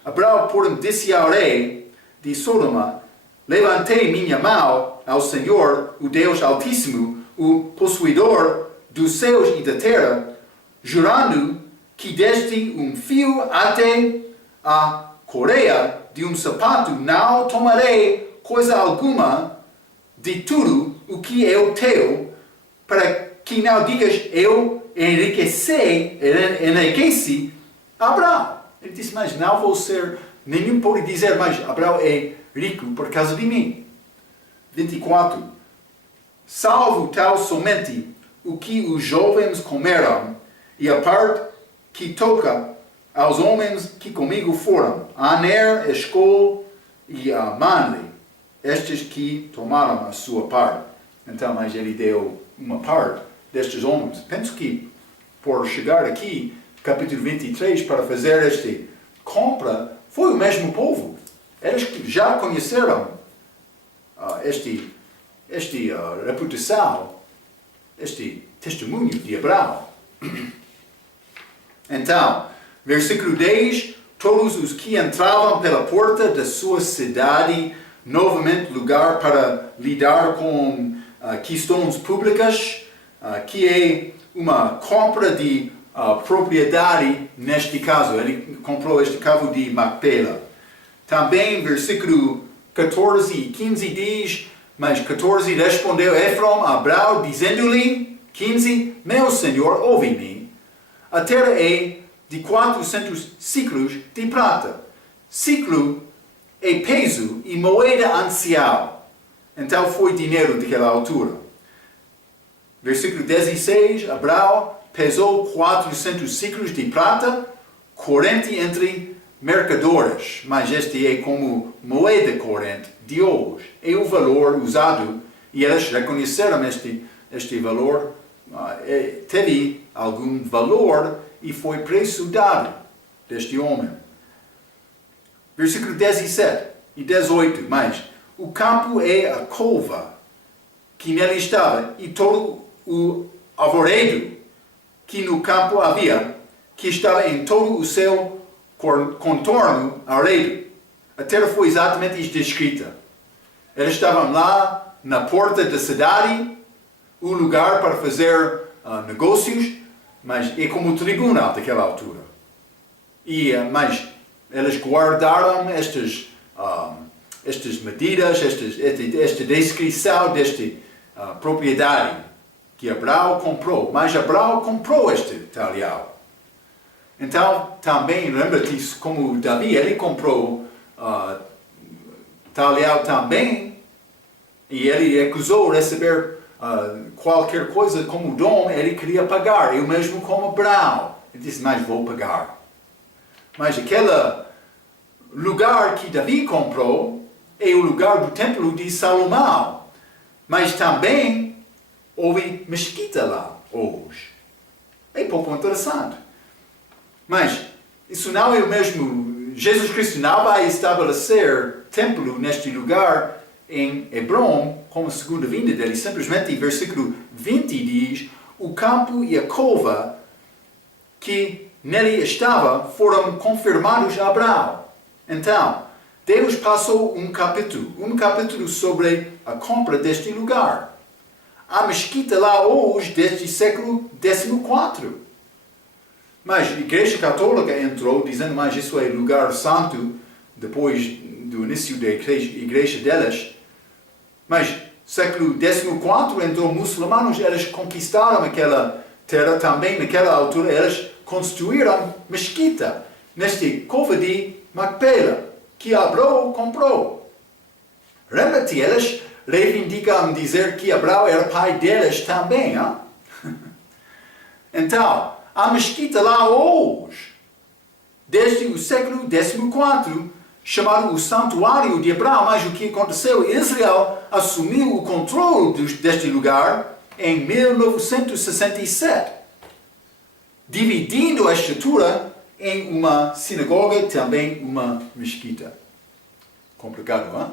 Abraão, porém, disse ao rei de Sodoma: Levantei minha mão ao Senhor, o Deus Altíssimo, o possuidor dos céus e da terra, jurando que desde um fio até a correia de um sapato não tomarei coisa alguma de tudo o que é o teu, para que não digas: eu enriqueci Abraão. Ele disse: mas não vou ser, nenhum pode dizer, mas Abraão é rico por causa de mim. 24. Salvo tal somente o que os jovens comeram, e a parte que toca aos homens que comigo foram, Aner, Escol e a Manre, estes que tomaram a sua parte. Então, mas ele deu uma parte destes homens. Penso que, por chegar aqui, capítulo 23, para fazer esta compra, foi o mesmo povo. Eles já conheceram esta reputação, este testemunho de Abraão. Então, versículo 10, todos os que entravam pela porta da sua cidade, novamente lugar para lidar com questões públicas, que é uma compra de propriedade neste caso. Ele comprou este cavo de Macpela. Também, versículo 14 e 15 diz, mas 14 respondeu Efrom a Abrão, dizendo-lhe, 15, meu senhor, ouve-me. A terra é de 400 ciclos de prata. Ciclo é peso e moeda ancial. Então foi dinheiro daquela altura. Versículo 16, Abrão pesou 400 ciclos de prata, corrente entre mercadores, mas este é como moeda corrente de hoje. É o valor usado e eles reconheceram este valor, teve algum valor e foi preço dado deste homem. Versículo 17 e 18, mas o campo é a cova que nele estava e todo o arvoredo que no campo havia, que estava em todo o seu contorno arredo. A terra foi exatamente descrita. Eles estavam lá na porta da cidade, o lugar para fazer negócios, mas é como tribunal daquela altura. Mas eles guardaram estas medidas, esta descrição desta propriedade que Abrão comprou. Mas Abrão comprou este talhão. Então, também, lembra-te como Davi, ele comprou talhão também, e ele recusou receber qualquer coisa como dom, ele queria pagar. Eu mesmo como Abrão. Ele disse, mas vou pagar. Mas aquele lugar que Davi comprou é o lugar do templo de Salomão. Mas também houve mesquita lá hoje. É pouco interessante. Mas isso não é o mesmo. Jesus Cristo não vai estabelecer templo neste lugar em Hebron como segunda vinda dele. Simplesmente, versículo 20 diz, o campo e a cova que nele estava foram confirmados a Abrão. Então, Deus passou um capítulo sobre a compra deste lugar. Há mesquita lá hoje desde o século XIV. Mas a Igreja Católica entrou dizendo, mas isso é lugar santo, depois do início da igreja delas. Mas século XIV entrou muçulmanos, eles conquistaram aquela terra também, naquela altura eles construíram mesquita, neste cova de Macpela, que Abrão comprou. Lembra-te, eles reivindicam dizer que Abrão era pai deles também, hein? Então, há mesquita lá hoje, desde o século XIV, chamado o Santuário de Abrão, mas o que aconteceu? Israel assumiu o controle deste lugar em 1967, dividindo a estrutura em uma sinagoga e também uma mesquita. Complicado, não é?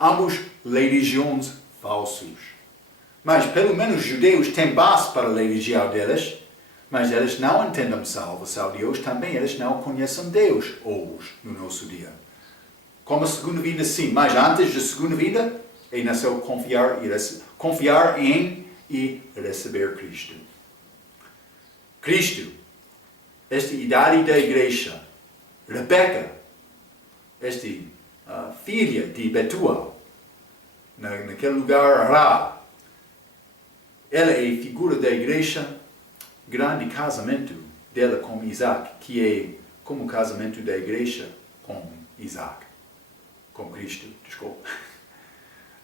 Ambos religiões falsos. Mas pelo menos os judeus têm base para a religião deles, mas eles não entendem a salvação de Deus, também eles não conhecem Deus hoje, no nosso dia. Como a segunda vinda, sim, mas antes da segunda vinda, é necessário confiar em e receber Cristo. Cristo, esta idade da igreja, Rebeca, esta filha de Betuel, naquele lugar Ará, ela é a figura da igreja, grande casamento dela com Isaac, que é como o casamento da igreja com Isaac, com Cristo, desculpa.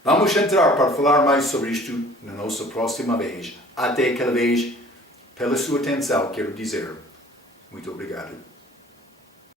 Vamos entrar para falar mais sobre isto na nossa próxima vez. Até aquela vez, pela sua atenção, quero dizer muito obrigado.